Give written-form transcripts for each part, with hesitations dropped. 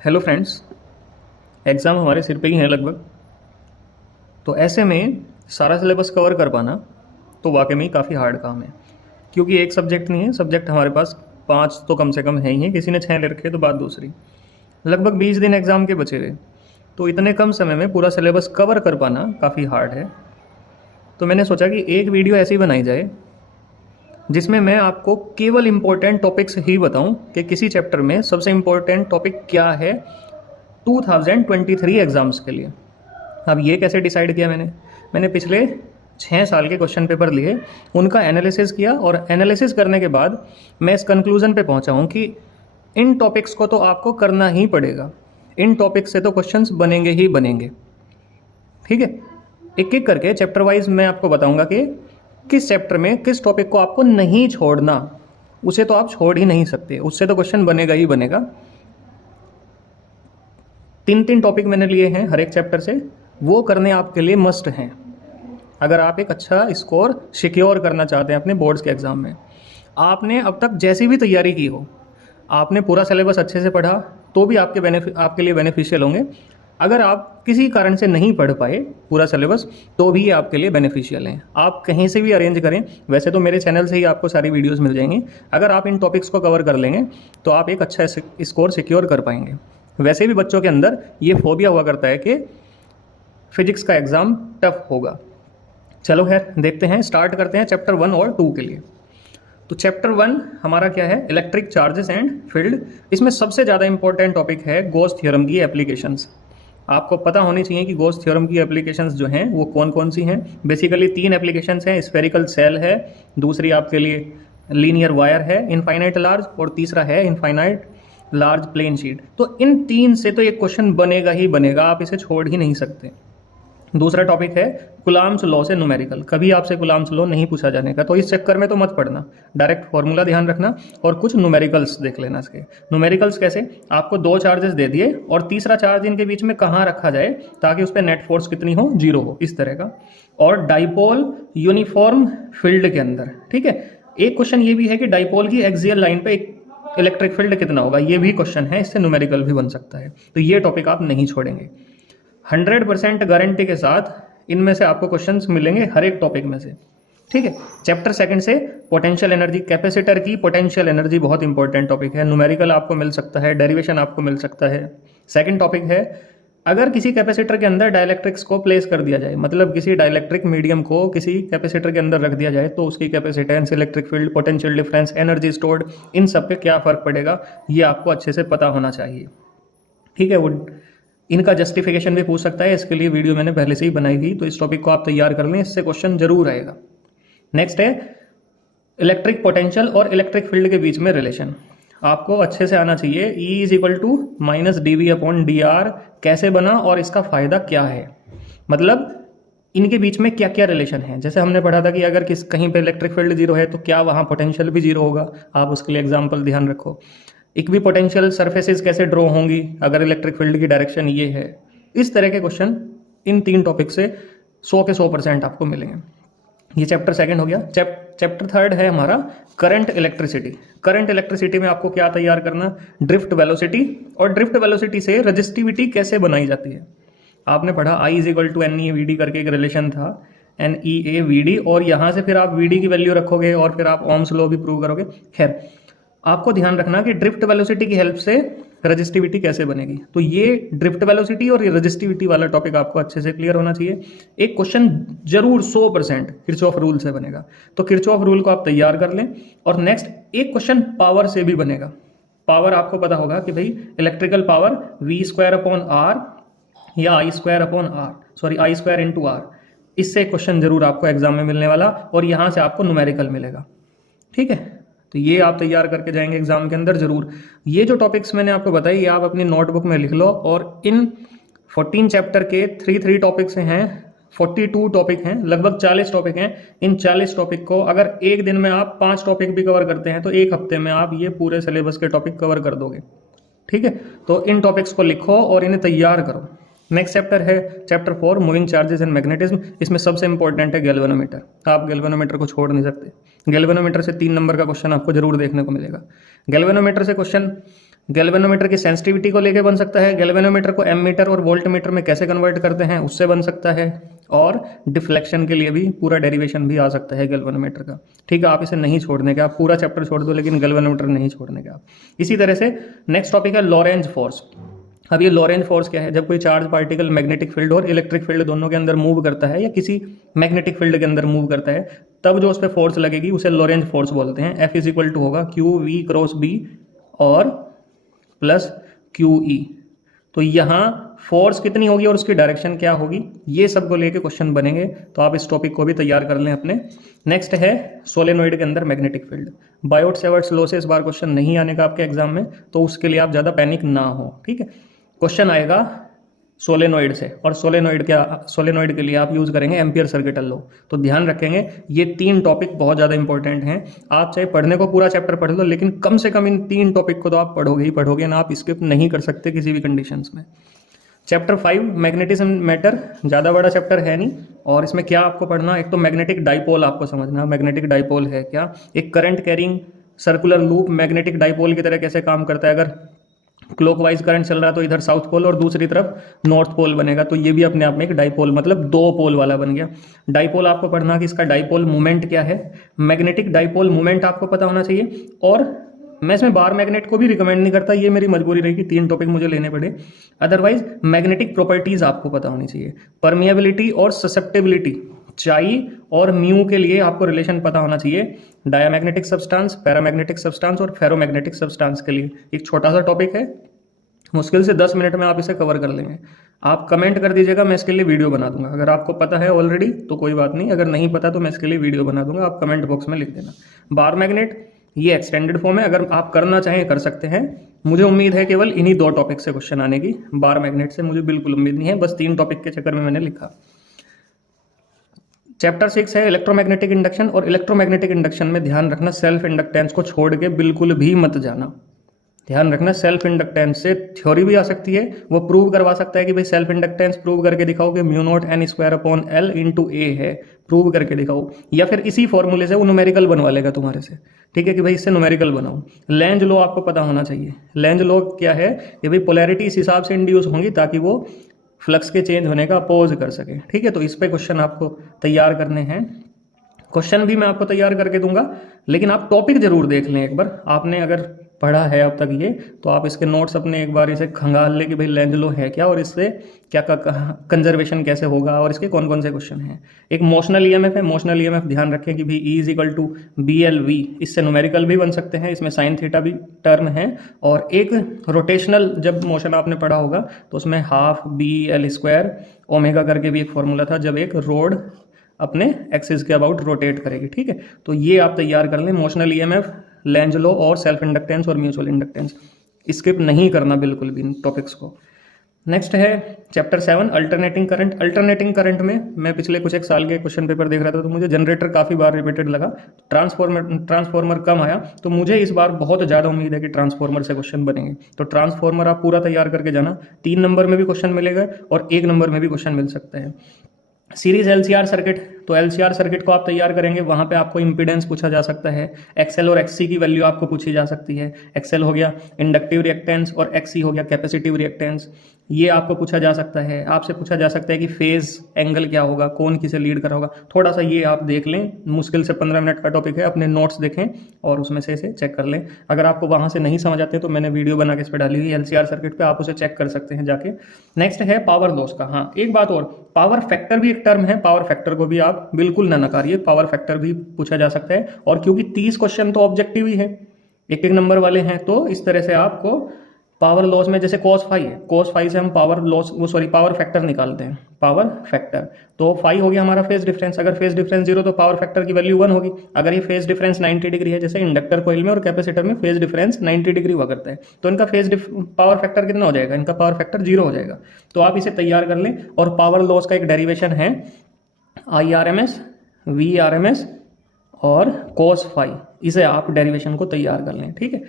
Hello friends. Exam हमारे सिर पे ही है लगभग। तो ऐसे में सारा सिलेबस कवर कर पाना तो वाकई में ही काफ़ी हार्ड काम है, क्योंकि एक सब्जेक्ट नहीं है, सब्जेक्ट हमारे पास 5 तो कम से कम है ही है। किसी ने 6 ले रखे तो बात दूसरी। लगभग 20 दिन एग्ज़ाम के बचे हुए, तो इतने कम समय में पूरा सिलेबस कवर कर पाना काफ़ी हार्ड है। तो मैंने सोचा कि एक वीडियो ऐसी बनाई जाए जिसमें मैं आपको केवल इम्पोर्टेंट टॉपिक्स ही बताऊं कि किसी चैप्टर में सबसे इम्पोर्टेंट टॉपिक क्या है 2023 एग्ज़ाम्स के लिए। अब ये कैसे डिसाइड किया मैंने पिछले 6 साल के क्वेश्चन पेपर लिए, उनका एनालिसिस किया, और एनालिसिस करने के बाद मैं इस कंक्लूजन पे पहुंचा हूं कि इन टॉपिक्स को तो आपको करना ही पड़ेगा। इन टॉपिक्स से तो क्वेश्चंस बनेंगे ही बनेंगे। ठीक है, एक एक करके चैप्टर वाइज मैं आपको बताऊंगा कि किस चैप्टर में किस टॉपिक को आपको नहीं छोड़ना। उसे तो आप छोड़ ही नहीं सकते, उससे तो क्वेश्चन बनेगा ही बनेगा। 3 टॉपिक मैंने लिए हैं हर एक चैप्टर से, वो करने आपके लिए मस्ट हैं अगर आप एक अच्छा स्कोर सिक्योर करना चाहते हैं अपने बोर्ड्स के एग्ज़ाम में। आपने अब तक जैसी भी तैयारी की हो, आपने पूरा सिलेबस अच्छे से पढ़ा तो भी आपके लिए बेनिफिशियल होंगे। अगर आप किसी कारण से नहीं पढ़ पाए पूरा सिलेबस तो भी ये आपके लिए बेनिफिशियल हैं। आप कहीं से भी अरेंज करें, वैसे तो मेरे चैनल से ही आपको सारी वीडियोस मिल जाएंगी। अगर आप इन टॉपिक्स को कवर कर लेंगे तो आप एक अच्छा स्कोर सिक्योर कर पाएंगे। वैसे भी बच्चों के अंदर ये फोबिया हुआ करता है कि फिजिक्स का एग्ज़ाम टफ होगा। चलो खैर देखते हैं, स्टार्ट करते हैं चैप्टर 1 और 2 के लिए। तो चैप्टर 1 हमारा क्या है? Electric charges and field. इसमें सबसे ज़्यादा इंपॉर्टेंट टॉपिक है गॉस थ्योरम की एप्लीकेशंस। आपको पता होनी चाहिए कि गॉस थ्योरम की एप्लीकेशंस जो हैं वो कौन कौन सी हैं। बेसिकली 3 एप्लीकेशंस हैं। स्फेरिकल सेल है, दूसरी आपके लिए लीनियर वायर है इनफाइनाइट लार्ज, और तीसरा है इनफाइनाइट लार्ज प्लेन शीट। तो इन 3 से तो एक क्वेश्चन बनेगा ही बनेगा, आप इसे छोड़ ही नहीं सकते। दूसरा टॉपिक है कुलाम्स लॉ से न्यूमेरिकल। कभी आपसे कुलाम्स लॉ नहीं पूछा जाने का, तो इस चक्कर में तो मत पढ़ना, डायरेक्ट फॉर्मूला ध्यान रखना और कुछ न्यूमेरिकल्स देख लेना। इसके न्यूमेरिकल्स कैसे? आपको 2 चार्जेस दे दिए और तीसरा चार्ज इनके बीच में कहाँ रखा जाए ताकि उस पर नेट फोर्स कितनी हो, 0 हो, इस तरह का। और डाइपोल यूनिफॉर्म फील्ड के अंदर। ठीक है, एक क्वेश्चन ये भी है कि डाइपोल की एक्सियल लाइन पे इलेक्ट्रिक फील्ड कितना होगा, ये भी क्वेश्चन है, इससे न्यूमेरिकल भी बन सकता है। तो ये टॉपिक आप नहीं छोड़ेंगे। 100% गारंटी के साथ इनमें से आपको क्वेश्चंस मिलेंगे हर एक टॉपिक में से। ठीक है, चैप्टर 2 से पोटेंशियल एनर्जी, कैपेसिटर की पोटेंशियल एनर्जी बहुत इंपॉर्टेंट टॉपिक है। न्यूमेरिकल आपको मिल सकता है, डेरिवेशन आपको मिल सकता है। सेकंड टॉपिक है, अगर किसी कैपेसिटर के अंदर डाइलेक्ट्रिक्स को प्लेस कर दिया जाए, मतलब किसी डाइलेक्ट्रिक मीडियम को किसी कैपेसिटर के अंदर रख दिया जाए, तो उसकी capacitance, electric field, potential difference, energy stored, इन सब पे क्या फ़र्क पड़ेगा, ये आपको अच्छे से पता होना चाहिए। ठीक है, वो इनका जस्टिफिकेशन भी पूछ सकता है, इसके लिए वीडियो मैंने पहले से ही बनाई थी, तो इस टॉपिक को आप तैयार कर लें, इससे क्वेश्चन जरूर आएगा। नेक्स्ट है इलेक्ट्रिक पोटेंशियल और इलेक्ट्रिक फील्ड के बीच में रिलेशन। आपको अच्छे से आना चाहिए। E = -dV/dr कैसे बना और इसका फ़ायदा क्या है, मतलब इनके बीच में क्या क्या रिलेशन है। जैसे हमने पढ़ा था कि अगर कहीं पे इलेक्ट्रिक फील्ड 0 है तो क्या वहाँ पोटेंशियल भी 0 होगा। आप उसके लिए एग्जाम्पल ध्यान रखो। इक्वी पोटेंशियल सरफेसेस कैसे ड्रॉ होंगी अगर इलेक्ट्रिक फील्ड की डायरेक्शन ये है। इस तरह के क्वेश्चन इन 3 टॉपिक से 100 के 100% आपको मिलेंगे। ये चैप्टर 2 हो गया। चैप्टर 3 है हमारा करंट इलेक्ट्रिसिटी। करंट इलेक्ट्रिसिटी में आपको क्या तैयार करना? ड्रिफ्ट वेलोसिटी, और ड्रिफ्ट वेलोसिटी से रजिस्टिविटी कैसे बनाई जाती है। आपने पढ़ा I = NE/VD करके एक रिलेशन था, NEA/VD, और यहाँ से फिर आप VD की वैल्यू रखोगे और फिर आप ओम्स लॉ भी प्रूव करोगे। खैर, आपको ध्यान रखना कि ड्रिफ्ट वेलोसिटी की हेल्प से रजिस्टिविटी कैसे बनेगी। तो ये ड्रिफ्ट वेलोसिटी और ये रजिस्टिविटी वाला टॉपिक आपको अच्छे से क्लियर होना चाहिए। एक क्वेश्चन जरूर 100% किरचॉफ रूल से बनेगा, तो किरचॉफ रूल को आप तैयार कर लें। और नेक्स्ट एक क्वेश्चन पावर से भी बनेगा। पावर आपको पता होगा कि भाई इलेक्ट्रिकल पावर V²/R या I² R। इससे क्वेश्चन जरूर आपको एग्जाम में मिलने वाला, और यहाँ से आपको न्यूमेरिकल मिलेगा। ठीक है, तो ये आप तैयार करके जाएंगे एग्जाम के अंदर जरूर। ये जो टॉपिक्स मैंने आपको बताई ये आप अपनी नोटबुक में लिख लो, और इन 14 चैप्टर के 3 टॉपिक्स हैं, 42 टॉपिक हैं, लगभग 40 टॉपिक हैं। इन 40 टॉपिक को अगर एक दिन में आप 5 टॉपिक भी कवर करते हैं तो एक हफ्ते में आप ये पूरे सिलेबस के टॉपिक कवर कर दोगे। ठीक है, तो इन टॉपिक्स को लिखो और इन्हें तैयार करो। नेक्स्ट चैप्टर है chapter 4 moving charges and magnetism. इसमें सबसे इंपॉर्टेंट है गैल्वेनोमीटर। आप गैल्वेनोमीटर को छोड़ नहीं सकते। गैल्वेनोमीटर से 3 नंबर का क्वेश्चन आपको जरूर देखने को मिलेगा। गैल्वेनोमीटर से क्वेश्चन गैल्वेनोमीटर की सेंसिटिविटी को लेके बन सकता है, गैल्वेनोमीटर को एमीटर और वोल्टमीटर में कैसे कन्वर्ट करते हैं उससे बन सकता है, और डिफ्लेक्शन के लिए भी पूरा डेरिवेशन भी आ सकता है गैल्वेनोमीटर का। ठीक है, आप इसे नहीं छोड़ने के, आप पूरा चैप्टर छोड़ दो लेकिन गैल्वेनोमीटर नहीं छोड़ने के आप। इसी तरह से नेक्स्ट टॉपिक है लॉरेंज फोर्स। अब ये लॉरेंज फोर्स क्या है? जब कोई चार्ज पार्टिकल मैग्नेटिक फील्ड और इलेक्ट्रिक फील्ड दोनों के अंदर मूव करता है या किसी मैग्नेटिक फील्ड के अंदर मूव करता है, तब जो उस पर फोर्स लगेगी उसे लॉरेंज फोर्स बोलते हैं। F इज इक्वल टू होगा क्यू वी क्रॉस बी और प्लस क्यू ई। तो यहाँ फोर्स कितनी होगी और उसकी डायरेक्शन क्या होगी, ये सब को लेके क्वेश्चन बनेंगे, तो आप इस टॉपिक को भी तैयार कर लें अपने। नेक्स्ट है सोलेनोइड के अंदर magnetic field. Biot Savart's law से इस बार क्वेश्चन नहीं आने का आपके एग्जाम में, तो उसके लिए आप ज़्यादा पैनिक ना हो। ठीक है, क्वेश्चन आएगा सोलेनोइड से, और सोलेनोइड के लिए आप यूज़ करेंगे एम्पियर सर्किटल लॉ। तो ध्यान रखेंगे ये 3 टॉपिक बहुत ज़्यादा इंपॉर्टेंट हैं। आप चाहे पढ़ने को पूरा चैप्टर पढ़ लो, लेकिन कम से कम इन 3 टॉपिक को तो आप पढ़ोगे ही पढ़ोगे ना, आप स्किप नहीं कर सकते किसी भी कंडीशंस में। चैप्टर 5 मैग्नेटिज्म मैटर, ज़्यादा बड़ा चैप्टर है नहीं, और इसमें क्या आपको पढ़ना, एक तो मैग्नेटिक डाइपोल आपको समझना, मैग्नेटिक डाइपोल है क्या, एक current carrying circular loop magnetic dipole की तरह कैसे काम करता है। अगर क्लॉकवाइज करंट चल रहा है तो इधर साउथ पोल और दूसरी तरफ नॉर्थ पोल बनेगा, तो ये भी अपने आप में एक डाइपोल, मतलब 2 पोल वाला बन गया। डाइपोल आपको पढ़ना कि इसका डाइपोल मोमेंट क्या है, मैग्नेटिक डाइपोल मोमेंट आपको पता होना चाहिए। और मैं इसमें बार मैग्नेट को भी रिकमेंड नहीं करता, ये मेरी मजबूरी रही कि 3 टॉपिक मुझे लेने पड़े। अदरवाइज मैग्नेटिक प्रॉपर्टीज आपको पता होनी चाहिए, परमिएबिलिटी और ससेप्टेबिलिटी, चाई और म्यू के लिए आपको रिलेशन पता होना चाहिए। डायामैग्नेटिक सब्सटेंस, पैरामैग्नेटिक सब्सटेंस और फेरोमैग्नेटिक सब्सटेंस के लिए एक छोटा सा टॉपिक है, मुश्किल से 10 मिनट में आप इसे कवर कर लेंगे। आप कमेंट कर दीजिएगा, मैं इसके लिए वीडियो बना दूंगा। अगर आपको पता है ऑलरेडी तो कोई बात नहीं, अगर नहीं पता तो मैं इसके लिए वीडियो बना दूंगा, आप कमेंट बॉक्स में लिख देना। बार मैग्नेट ये एक्सटेंडेड फॉर्म है, अगर आप करना चाहें कर सकते हैं। मुझे उम्मीद है केवल इन्हीं 2 टॉपिक से क्वेश्चन आने की, बार मैग्नेट से मुझे बिल्कुल उम्मीद नहीं है, बस 3 टॉपिक के चक्कर में मैंने लिखा। चैप्टर 6 है इलेक्ट्रोमैग्नेटिक इंडक्शन, और इलेक्ट्रोमैग्नेटिक इंडक्शन में ध्यान रखना सेल्फ इंडक्टेंस को छोड़ के बिल्कुल भी मत जाना। ध्यान रखना सेल्फ इंडक्टेंस से थ्योरी भी आ सकती है, वो प्रूव करवा सकता है कि भाई सेल्फ इंडक्टेंस प्रूव करके दिखाओ कि mu naught n square upon l into a है, प्रूव करके दिखाओ, या फिर इसी फॉर्मूले से वो न्यूमेरिकल बनवा लेगा तुम्हारे से। ठीक है कि भाई इससे न्यूमेरिकल बनाओ। लेंज लॉ आपको पता होना चाहिए। लेंज लॉ क्या है कि भाई पोलैरिटी इस हिसाब से इंड्यूस होंगी ताकि वो फ्लक्स के चेंज होने का अपोज कर सके। ठीक है, तो इस पे क्वेश्चन आपको तैयार करने हैं। क्वेश्चन भी मैं आपको तैयार करके दूंगा, लेकिन आप टॉपिक जरूर देख लें एक बार। आपने अगर पढ़ा है अब तक ये, तो आप इसके नोट्स अपने एक बार इसे खंगाल ले कि भाई लेंज लॉ है क्या, और इससे क्या कंजर्वेशन कैसे होगा, और इसके कौन कौन से क्वेश्चन हैं। एक मोशनल ईएमएफ है, मोशनल ईएमएफ ध्यान रखें कि भाई E is equal to BLV, इससे न्यूमेरिकल भी बन सकते हैं, इसमें साइन थीटा भी टर्म है। और एक रोटेशनल जब मोशन आपने पढ़ा होगा तो उसमें हाफ BL स्क्वायर ओमेगा करके भी एक फॉर्मूला था, जब एक रोड अपने एक्सिस के अबाउट रोटेट करेगी। ठीक है, तो ये आप तैयार कर लें, मोशनल ईएमएफ, लेंज लॉ और सेल्फ इंडक्टेंस और म्यूचुअल इंडक्टेंस, स्किप नहीं करना बिल्कुल भी इन टॉपिक्स को। नेक्स्ट है chapter 7 alternating current. Alternating current में मैं पिछले कुछ एक साल के क्वेश्चन पेपर देख रहा था, तो मुझे जनरेटर काफ़ी बार रिपीटेड लगा, ट्रांसफॉर्मर कम आया, तो मुझे इस बार बहुत ज़्यादा उम्मीद है कि ट्रांसफॉर्मर से क्वेश्चन बनेंगे। तो ट्रांसफॉर्मर आप पूरा तैयार करके जाना, 3 नंबर में भी क्वेश्चन मिलेगा और 1 नंबर में भी क्वेश्चन मिल सकता है। सीरीज LCR सर्किट, तो LCR सर्किट को आप तैयार करेंगे, वहाँ पे आपको इंपीडेंस पूछा जा सकता है, XL और XC की वैल्यू आपको पूछी जा सकती है। XL हो गया इंडक्टिव रिएक्टेंस और XC हो गया कैपेसिटिव रिएक्टेंस, ये आपको पूछा जा सकता है। आपसे पूछा जा सकता है कि फेज एंगल क्या होगा, कौन किसे लीड कर होगा, थोड़ा सा ये आप देख लें, मुश्किल से 15 मिनट का टॉपिक है, अपने नोट्स देखें और उसमें से इसे चेक कर लें। अगर आपको वहाँ से नहीं समझ आते तो मैंने वीडियो बना के इस पर डाली हुई LCR सर्किट पे, आप उसे चेक कर सकते हैं जाके। नेक्स्ट है पावर लॉस का। हाँ, एक बात और, पावर फैक्टर भी एक टर्म है, पावर फैक्टर को भी आप बिल्कुल ना नकारिए, पावर फैक्टर भी पूछा जा सकता है। और क्योंकि 30 क्वेश्चन तो ऑब्जेक्टिव ही है, एक एक नंबर वाले हैं, तो इस तरह से आपको पावर लॉस में जैसे cos फाई है, cos फाई से हम पावर लॉस पावर फैक्टर निकालते हैं, पावर फैक्टर। तो फाई हो गया हमारा फेज डिफरेंस, अगर फेज डिफरेंस 0 तो पावर फैक्टर की वैल्यू 1 होगी। अगर ये फेज डिफरेंस 90 डिग्री है, जैसे इंडक्टर कॉइल में और कैपेसिटर में फेज डिफरेंस 90 डिग्री हुआ करता है, तो इनका पावर फैक्टर कितना हो जाएगा, इनका पावर फैक्टर 0 हो जाएगा। तो आप इसे तैयार कर लें। और पावर लॉस का एक डेरिवेशन है IRMS, VRMS और cos फाई, इसे आप डेरिवेशन को तैयार कर लें। ठीक है,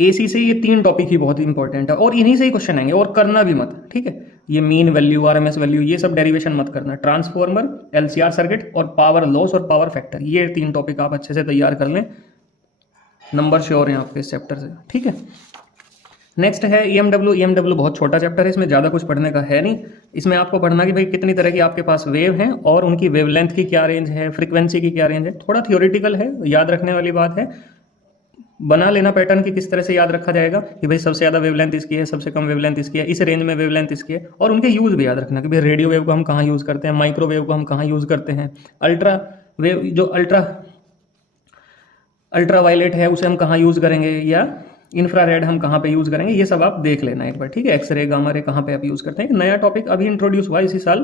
AC से ये 3 टॉपिक ही बहुत इंपॉर्टेंट है और इन्हीं से ही क्वेश्चन आएंगे, और करना भी मत। ठीक है, ये मीन वैल्यू, RMS वैल्यू, ये सब डेरिवेशन मत करना। ट्रांसफॉर्मर, LCR सर्किट और पावर लॉस और पावर फैक्टर, ये 3 टॉपिक आप अच्छे से तैयार कर लें, नंबर श्योर हैं आपके इस चैप्टर से। ठीक है, नेक्स्ट है EMW। EMW बहुत छोटा चैप्टर है, इसमें ज़्यादा कुछ पढ़ने का है नहीं। इसमें आपको पढ़ना कि भाई कितनी तरह की आपके पास वेव हैं और उनकी वेवलेंथ की क्या रेंज है, फ्रीक्वेंसी की क्या रेंज है। थोड़ा थियोरिटिकल है, याद रखने वाली बात है। बना लेना पैटर्न की किस तरह से याद रखा जाएगा कि भाई सबसे ज़्यादा वेवलेंथ इसकी है, सबसे कम वेवलेंथ इसकी है, इस रेंज में वेवलेंथ इसकी है। और उनके यूज़ भी याद रखना कि भाई रेडियो वेव को हम कहाँ यूज़ करते हैं, माइक्रोवेव को हम कहाँ यूज़ करते हैं, अल्ट्रा वेव जो अल्ट्रा वायलेट है उसे हम कहाँ यूज़ करेंगे, या इंफ्रारेड हम कहाँ पे यूज़ करेंगे। ये सब आप देख लेना एक बार, ठीक है। एक्सरे, गामा रे कहाँ पे आप यूज़ करते हैं। नया टॉपिक अभी इंट्रोड्यूस हुआ इसी साल,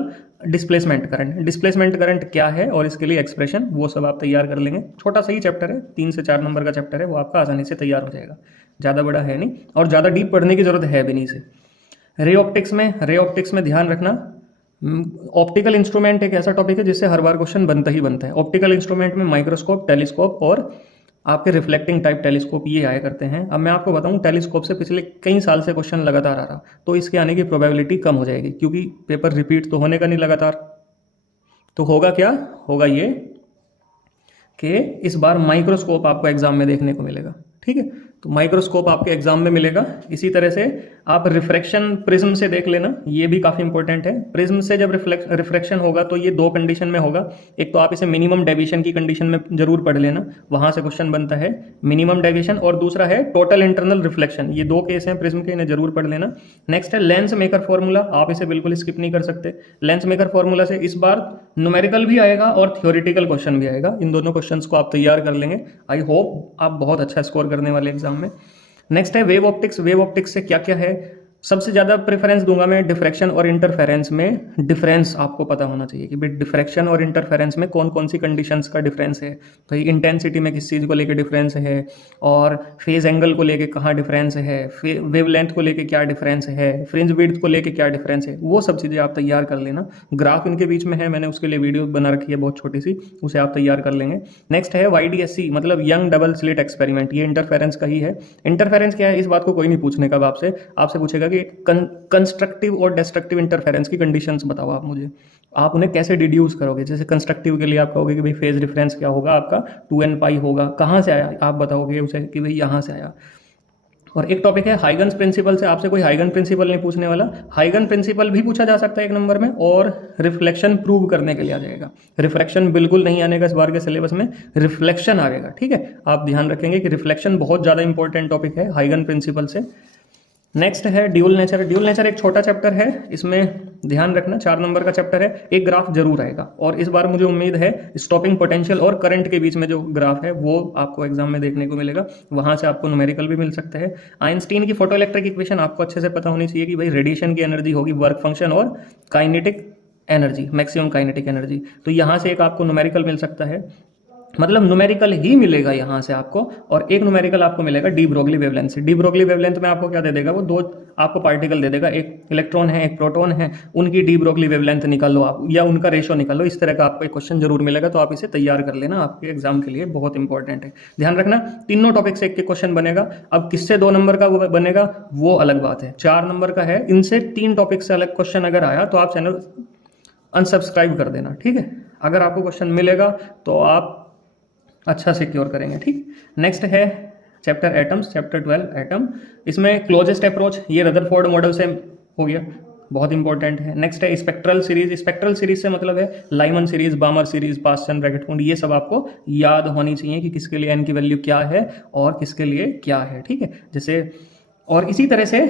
डिस्प्लेसमेंट करंट। डिस्प्लेसमेंट करंट क्या है और इसके लिए एक्सप्रेशन, वो सब आप तैयार कर लेंगे। छोटा सा ही चैप्टर है, 3 से 4 नंबर का चैप्टर है, वो आपका आसानी से तैयार हो जाएगा। ज़्यादा बड़ा है नहीं और ज़्यादा डीप पढ़ने की जरूरत है भी नहीं से। रे ऑप्टिक्स में ध्यान रखना, ऑप्टिकल इंस्ट्रूमेंट एक ऐसा टॉपिक है जिससे हर बार क्वेश्चन बनता ही बनता है। ऑप्टिकल इंस्ट्रूमेंट में माइक्रोस्कोप, टेलीस्कोप और आपके रिफ्लेक्टिंग टाइप टेलीस्कोप ये आया करते हैं। अब मैं आपको बताऊं, टेलीस्कोप से पिछले कई साल से क्वेश्चन लगातार आ रहा, तो इसके आने की प्रोबेबिलिटी कम हो जाएगी, क्योंकि पेपर रिपीट तो होने का नहीं लगातार। तो होगा क्या, होगा ये कि इस बार माइक्रोस्कोप आपको एग्जाम में देखने को मिलेगा, ठीक है। तो माइक्रोस्कोप आपके एग्जाम में मिलेगा। इसी तरह से आप रिफ्रैक्शन प्रिज्म से देख लेना, ये भी काफ़ी इंपॉर्टेंट है। प्रिज्म से जब रिफ्रैक्शन होगा तो ये 2 कंडीशन में होगा। एक तो आप इसे मिनिमम डेविएशन की कंडीशन में जरूर पढ़ लेना, वहां से क्वेश्चन बनता है मिनिमम डेविएशन, और दूसरा है टोटल इंटरनल रिफ्लेक्शन। ये 2 केस हैं प्रिज्म के, इन्हें जरूर पढ़ लेना। नेक्स्ट है लेंस मेकर फॉर्मूला, आप इसे बिल्कुल स्किप नहीं कर सकते। लेंस मेकर फॉर्मूला से इस बार न्यूमेरिकल भी आएगा और थियोरिटिकल क्वेश्चन भी आएगा। इन दोनों क्वेश्चन को आप तैयार कर लेंगे। आई होप आप बहुत अच्छा स्कोर करने वाले एग्जाम में। नेक्स्ट है वेव ऑप्टिक्स। वेव ऑप्टिक्स से क्या क्या है, सबसे ज़्यादा प्रेफरेंस दूंगा मैं डिफ्रैक्शन और इंटरफेरेंस में। डिफरेंस आपको पता होना चाहिए कि भाई डिफ्रैक्शन और इंटरफेरेंस में कौन कौन सी कंडीशंस का डिफरेंस है। भाई इंटेंसिटी में किस चीज़ को लेके डिफरेंस है, और फेज एंगल को लेके कहाँ डिफरेंस है, वेवलेंथ को लेके क्या डिफरेंस है, फ्रिंज विड्थ को लेके क्या डिफरेंस है, वो सब चीज़ें आप तैयार कर लेना। ग्राफ इनके बीच में है, मैंने उसके लिए वीडियो बना रखी है बहुत छोटी सी, उसे आप तैयार कर लेंगे। नेक्स्ट है YDSC, मतलब यंग डबल स्लिट एक्सपेरिमेंट। ये इंटरफेरेंस का ही है। इंटरफेरेंस क्या है इस बात को कोई नहीं पूछने का आपसे, आपसे पूछेगा कि कंस्ट्रक्टिव और डिस्ट्रक्टिव इंटरफेरेंस की कंडीशंस बताओ आप मुझे, आप उन्हें कैसे डिड्यूस करोगे। जैसे कंस्ट्रक्टिव के लिए आप कहोगे कि भाई फेज डिफरेंस क्या होगा आपका, 2n पाई होगा, कहाँ से आया आप बताओगे उसे कि भाई यहाँ से आया। और एक टॉपिक है हाइगन्स प्रिंसिपल से, आपसे कोई हाइगन प्रिंसिपल नहीं पूछने वाला। हाइगन प्रिंसिपल भी पूछा जा सकता है 1 नंबर में, और रिफ्लेक्शन प्रूव करने के लिए आ जाएगा। रिफ्रैक्शन बिल्कुल नहीं आने का इस बार के सिलेबस में, रिफ्लेक्शन आएगा, ठीक है। आप ध्यान रखेंगे कि रिफ्लेक्शन बहुत ज़्यादा इंपॉर्टेंट टॉपिक है हाइगन प्रिंसिपल से। नेक्स्ट है ड्यूल नेचर। ड्यूल नेचर एक छोटा चैप्टर है, इसमें ध्यान रखना 4 नंबर का चैप्टर है। एक ग्राफ जरूर आएगा, और इस बार मुझे उम्मीद है स्टॉपिंग पोटेंशियल और करंट के बीच में जो ग्राफ है वो आपको एग्जाम में देखने को मिलेगा। वहां से आपको न्यूमेरिकल भी मिल सकता है। आइंस्टीन की फोटो इलेक्ट्रिक इक्वेशन आपको अच्छे से पता होनी चाहिए कि भाई रेडिएशन की एनर्जी होगी वर्क फंक्शन और kinetic energy, maximum kinetic energy. तो यहाँ से एक आपको न्यूमेरिकल मिल सकता है, मतलब न्यूमेरिकल ही मिलेगा यहाँ से आपको। और एक न्यूमेरिकल आपको मिलेगा डी ब्रोगली वेवलेंथ से। डी ब्रोगली वेवलेंथ में आपको क्या दे देगा, वो 2 आपको पार्टिकल दे देगा, एक इलेक्ट्रॉन है एक प्रोटॉन है, उनकी डी ब्रोगली वेवलेंथ निकाल लो आप, या उनका रेशो निकाल लो। इस तरह का आपको एक क्वेश्चन जरूर मिलेगा, तो आप इसे तैयार कर लेना, आपके एग्जाम के लिए बहुत इंपॉर्टेंट है। ध्यान रखना तीनों टॉपिक से एक क्वेश्चन बनेगा। अब किससे 2 नंबर का वो बनेगा वो अलग बात है, 4 नंबर का है। इनसे 3 टॉपिक से अलग क्वेश्चन अगर आया तो आप चैनल अनसब्सक्राइब कर देना, ठीक है। अगर आपको क्वेश्चन मिलेगा तो आप अच्छा सिक्योर करेंगे, ठीक। नेक्स्ट है चैप्टर एटम्स, चैप्टर 12 एटम। इसमें क्लोजेस्ट अप्रोच, ये रदरफोर्ड मॉडल से हो गया, बहुत इंपॉर्टेंट है। नेक्स्ट है स्पेक्ट्रल सीरीज। स्पेक्ट्रल सीरीज से मतलब है Lyman series, बामर series, Paschen, bracket food, ये सब आपको याद होनी चाहिए कि किसके लिए n की वैल्यू क्या है और किसके लिए क्या है, ठीक है। जैसे और इसी तरह से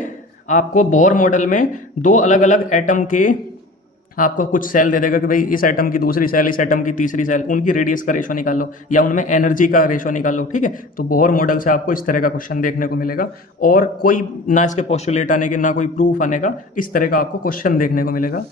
आपको बोर मॉडल में 2 अलग अलग एटम के आपको कुछ सेल दे देगा कि भाई इस एटम की दूसरी सेल, इस एटम की तीसरी सेल, उनकी रेडियस का रेशो निकाल लो या उनमें एनर्जी का रेशो निकाल लो, ठीक है। तो बोहर मॉडल से आपको इस तरह का क्वेश्चन देखने को मिलेगा, और कोई ना इसके पोस्टुलेट आने के ना कोई प्रूफ आने का, इस तरह का आपको क्वेश्चन देखने को मिलेगा।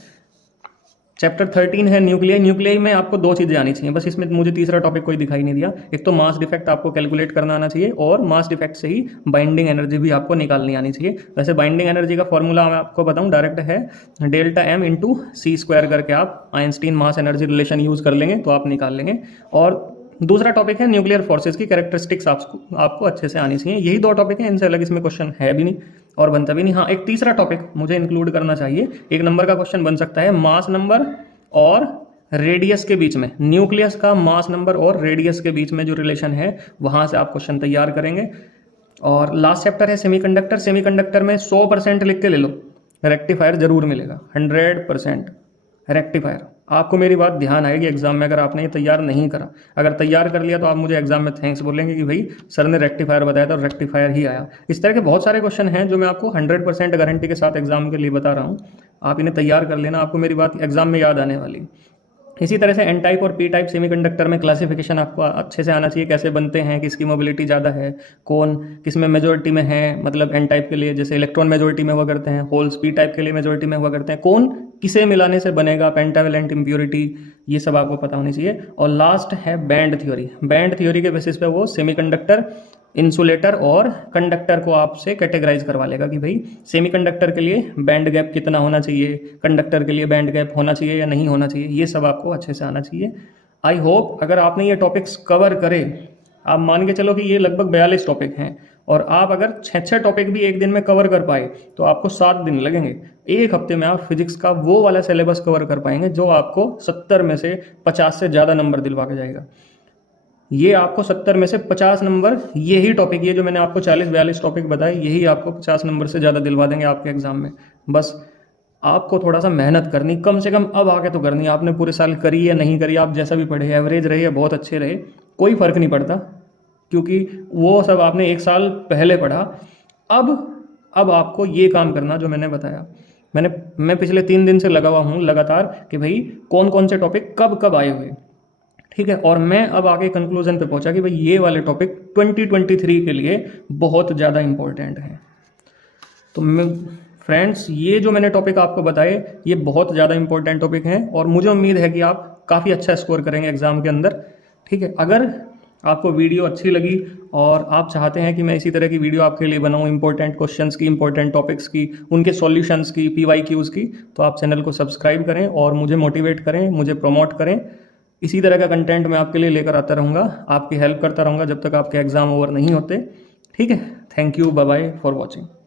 चैप्टर 13 है न्यूक्लियाई। न्यूक्लियाई में आपको 2 चीज़ें आनी चाहिए बस, इसमें मुझे तीसरा टॉपिक कोई दिखाई नहीं दिया। एक तो मास डिफेक्ट आपको कैलकुलेट करना आना चाहिए, और मास डिफेक्ट से ही बाइंडिंग एनर्जी भी आपको निकालनी आनी चाहिए। वैसे बाइंडिंग एनर्जी का फॉर्मूला मैं आपको बताऊं, डायरेक्ट है डेल्टा m इंटू C² करके आप Einstein mass energy relation use कर लेंगे तो आप निकाल लेंगे। और दूसरा टॉपिक है न्यूक्लियर फोर्सेज की कैरेक्टरिस्टिक्स आपको अच्छे से आनी चाहिए। यही 2 टॉपिक हैं, इनसे अलग इसमें क्वेश्चन है भी नहीं और बनता भी नहीं। हाँ, एक तीसरा टॉपिक मुझे इंक्लूड करना चाहिए, 1 नंबर का क्वेश्चन बन सकता है मास नंबर और रेडियस के बीच में। न्यूक्लियस का मास नंबर और रेडियस के बीच में जो रिलेशन है वहां से आप क्वेश्चन तैयार करेंगे। और लास्ट चैप्टर है सेमीकंडक्टर। सेमीकंडक्टर में 100% लिख के ले लो, रेक्टिफायर जरूर मिलेगा, 100% रेक्टिफायर। आपको मेरी बात ध्यान आएगी एग्जाम में, अगर आपने ये तैयार नहीं करा। अगर तैयार कर लिया तो आप मुझे एग्जाम में थैंक्स बोलेंगे कि भाई सर ने रेक्टिफायर बताया था और रेक्टिफायर ही आया। इस तरह के बहुत सारे क्वेश्चन हैं जो मैं आपको 100% गारंटी के साथ एग्जाम के लिए बता रहा हूँ। आप इन्हें तैयार कर लेना, आपको मेरी बात एग्जाम में याद आने वाली। इसी तरह से एन टाइप और पी टाइप सेमीकंडक्टर में क्लासिफिकेशन आपको अच्छे से आना चाहिए, कैसे बनते हैं, किसकी मोबिलिटी ज़्यादा है, कौन किस में मेजोरिटी में है। मतलब एन टाइप के लिए जैसे इलेक्ट्रॉन मेजोरिटी में हुआ करते हैं, होल्स पी टाइप के लिए मेजोरिटी में हुआ करते हैं, कौन किसे मिलाने से बनेगा, पेंटावेलेंट इम्प्योरिटी, ये सब आपको पता होनी चाहिए। और लास्ट है बैंड थ्योरी। बैंड थ्योरी के बेसिस पे वो सेमीकंडक्टर, इंसुलेटर और कंडक्टर को आपसे कैटेगराइज करवा लेगा कि भाई सेमीकंडक्टर के लिए बैंड गैप कितना होना चाहिए, कंडक्टर के लिए बैंड गैप होना चाहिए या नहीं होना चाहिए, ये सब आपको अच्छे से आना चाहिए। आई होप अगर आपने ये टॉपिक्स कवर करे, आप मान के चलो कि ये लगभग 42 टॉपिक हैं, और आप अगर 6 टॉपिक भी एक दिन में कवर कर पाए तो आपको 7 दिन लगेंगे। एक हफ्ते में आप फिजिक्स का वो वाला सिलेबस कवर कर पाएंगे जो आपको 70 में से 50 से ज़्यादा नंबर दिलवा के जाएगा। ये आपको 70 में से 50 नंबर, यही टॉपिक, ये जो मैंने आपको 40-42 टॉपिक बताए, यही आपको 50 नंबर से ज़्यादा दिलवा देंगे आपके एग्जाम में। बस आपको थोड़ा सा मेहनत करनी, कम से कम अब आके तो करनी। आपने पूरे साल करी या नहीं करी, आप जैसा भी पढ़े, एवरेज रहे या बहुत अच्छे रहे, कोई फ़र्क नहीं पड़ता, क्योंकि वो सब आपने एक साल पहले पढ़ा। अब आपको ये काम करना जो मैंने बताया। मैं पिछले 3 दिन से लगा हुआ हूँ लगातार कि भाई कौन कौन से टॉपिक कब कब आए हुए, ठीक है। और मैं अब आगे कंक्लूजन पे पहुंचा कि भाई ये वाले टॉपिक 2023 के लिए बहुत ज़्यादा इंपॉर्टेंट हैं। तो मैं फ्रेंड्स, ये जो मैंने टॉपिक आपको बताए ये बहुत ज़्यादा इंपॉर्टेंट टॉपिक हैं, और मुझे उम्मीद है कि आप काफ़ी अच्छा स्कोर करेंगे एग्जाम के अंदर, ठीक है। अगर आपको वीडियो अच्छी लगी और आप चाहते हैं कि मैं इसी तरह की वीडियो आपके लिए बनाऊं, इंपॉर्टेंट क्वेश्चंस की, इंपॉर्टेंट टॉपिक्स की, उनके सॉल्यूशंस की, PYQs की, तो आप चैनल को सब्सक्राइब करें और मुझे मोटिवेट करें, मुझे प्रमोट करें। इसी तरह का कंटेंट मैं आपके लिए लेकर आता रहूँगा, आपकी हेल्प करता रहूँगा जब तक आपके एग्ज़ाम ओवर नहीं होते, ठीक है। Thank you, bye bye for watching.